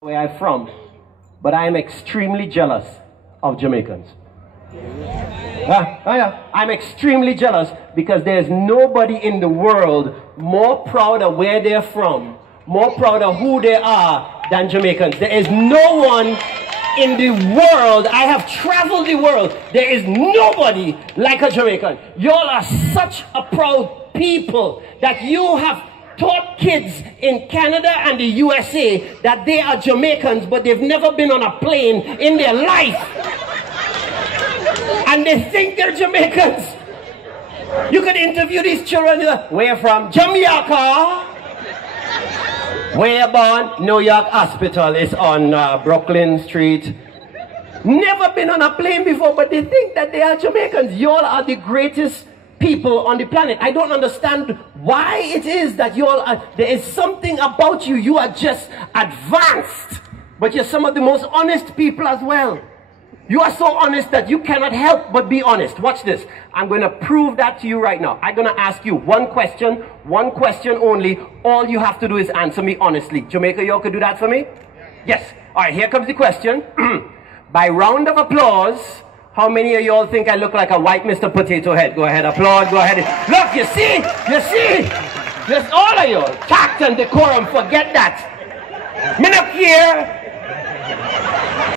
Where I'm from, but I am extremely jealous of Jamaicans. I'm extremely jealous because there's nobody in the world more proud of where they're from, more proud of who they are than Jamaicans. There is no one in the world, I have traveled the world, there is nobody like a Jamaican. Y'all are such a proud people that you have taught kids in Canada and the USA that they are Jamaicans, but they've never been on a plane in their life. And they think they're Jamaicans. You could interview these children, where you from? Jamaica. Where you born? New York Hospital is on Brooklyn Street. Never been on a plane before, but they think that they are Jamaicans. Y'all are the greatest people on the planet. I don't understand why it is that y'all are, there is something about you, you are just advanced, but you're some of the most honest people as well. You are so honest that you cannot help but be honest. Watch this. I'm going to prove that to you right now. I'm going to ask you one question only. All you have to do is answer me honestly. Jamaica, y'all could do that for me? Yes. All right, here comes the question. By round of applause, how many of y'all think I look like a white Mr. Potato Head? Go ahead, applaud, go ahead. Look, you see? Just all of you. Tact and decorum, forget that. Me not care